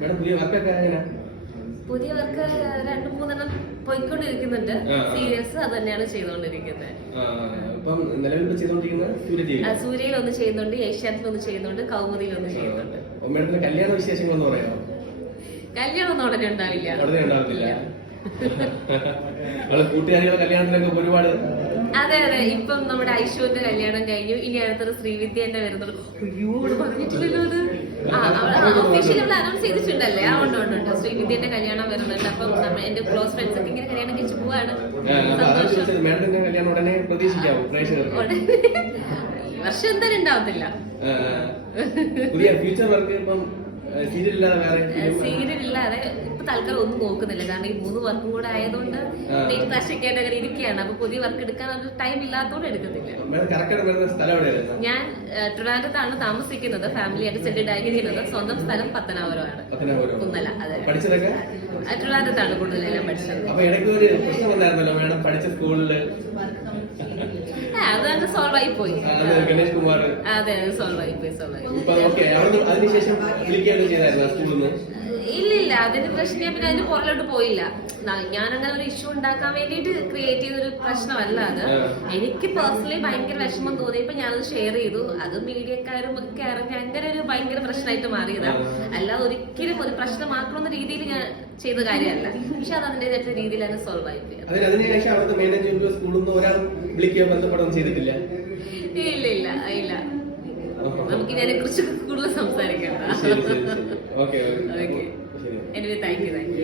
Madam പുതിയ വർക്കൊക്കെ എങ്ങനെ? പുതിയ വർക്ക് രണ്ടു മൂന്നെണ്ണം പോയിക്കൊണ്ടിരിക്കുന്നുണ്ട്. സീരിയസ് അത് തന്നെയാണ് ചെയ്തുകൊണ്ടിരിക്കുന്നത് സൂര്യയിൽ ഒന്ന് ചെയ്യുന്നുണ്ട് ഏഷ്യാനെറ്റിൽ ഒന്ന് ചെയ്യുന്നുണ്ട് കൗമുദിയിൽ ഒന്ന് ചെയ്യുന്നുണ്ട്. കല്യാണ വിശേഷങ്ങൾ എന്ന് പറയാമോ? കല്യാണം ഉടനെ ഉണ്ടാവില്ല. ഉടനെ ഉണ്ടാകത്തില്ല നമ്മൾ കല്യാണത്തിനൊക്കെ ഒരുപാട് അതെ അതെ. ഇപ്പം നമ്മുടെ ഐശുവിന്റെ കല്യാണം കഴിഞ്ഞു. ഇനി അടുത്തൊരു ശ്രീവിദ്യന്റെ വരുന്നുള്ളൂ. അയ്യോ പറഞ്ഞിട്ടില്ലല്ലോ അത്. ഒഫീഷ്യലി നമ്മൾ അനൗൺസ് ചെയ്തിട്ടുണ്ടല്ലേ? ആ ഉണ്ട് ഉണ്ട് ഉണ്ട്. ശ്രീവിദ്യന്റെ കല്യാണം വരുന്നുണ്ട്. അപ്പം നമ്മ- എന്റെ ക്ലോസ് ഫ്രണ്ട്സ് ഒക്കെ ഇങ്ങനെ കല്യാണം കഴിച്ചു പോവാണ്. വർഷം എന്തായാലും ഉണ്ടാവത്തില്ല. പുതിയ ഫ്യൂച്ചർ വർക്ക് ഇപ്പം ഇല്ലാതെ ഇപ്പൊ തൽക്കാലം ഒന്നും നോക്കുന്നില്ല. കാരണം ഈ മൂന്ന് വർക്കും കൂടെ ആയതുകൊണ്ട് നശിക്കേണ്ട അങ്ങനെ ഇരിക്കുകയാണ്. അപ്പൊ പുതിയ വർക്ക് എടുക്കാൻ അത് ടൈം ഇല്ലാത്തതുകൊണ്ട് എടുക്കുന്നില്ല ഞാൻ ട്രിവാൻഡ്രത്താണ് താമസിക്കുന്നത്. ഫാമിലിയായിട്ട് സെറ്റിൽഡ് ആയിരിക്കുന്നത് സ്വന്തം സ്ഥലം പത്തനാപുരമാണ്. പത്തനാപുരം. കുന്നല. അതെ. ട്രിവാൻഡ്രത്താണ് കൂടുതലെല്ലാം പഠിച്ചത്. പഠിച്ച സ്കൂളിൽ സോൾവ് ആയി പോയി അത് ഗണേഷ് കുമാർ. അതെ സോൾവ് ആയി പോയി സോൾവ് ആയി അതിനുശേഷം ചെയ്തായിരുന്നു സ്കൂളിൽ നിന്ന്. ഇല്ല അതിന് പ്രശ്നം ഞാൻ പിന്നെ അതിന് പുറകിലോട്ട് പോയില്ല. ഞാൻ അങ്ങനെ ഒരു ഇഷ്യൂ ഉണ്ടാക്കാൻ വേണ്ടിയിട്ട് ക്രിയേറ്റ് ചെയ്ത ഒരു പ്രശ്നമല്ല അത്. എനിക്ക് പേഴ്സണലി ഭയങ്കര വിഷമം തോന്നിയപ്പോ ഞാനത് ഷെയർ ചെയ്തു. അത് മീഡിയക്കാരും ഒക്കെ അറിഞ്ഞ് അങ്ങനെ ഒരു ഭയങ്കര പ്രശ്നമായിട്ട് മാറിയതാ. അല്ലാതെ ഒരിക്കലും ഒരു പ്രശ്നം മാത്രമെന്ന രീതിയിൽ ഞാൻ ചെയ്ത കാര്യമല്ല. പക്ഷെ അത് അതിന്റെതായിട്ടുള്ള രീതിയിൽ അങ്ങ് സോൾവ് ആയി പോയി. അതിന് അതിനുശേഷം അവിടുത്തെ മാനേജ്മെന്റ് സ്കൂളിൽ നിന്ന് ഒരാൾ വിളിക്കുക ബന്ധപ്പെടുകയും ചെയ്തിട്ടില്ല. ഇല്ല ഇല്ല. ഇല്ല. നമുക്ക് ഇതിനെ കുറിച്ച് കൂടുതൽ സംസാരിക്കണ്ട ഓക്കെ ഓക്കെ ശരി anyway thank you thank you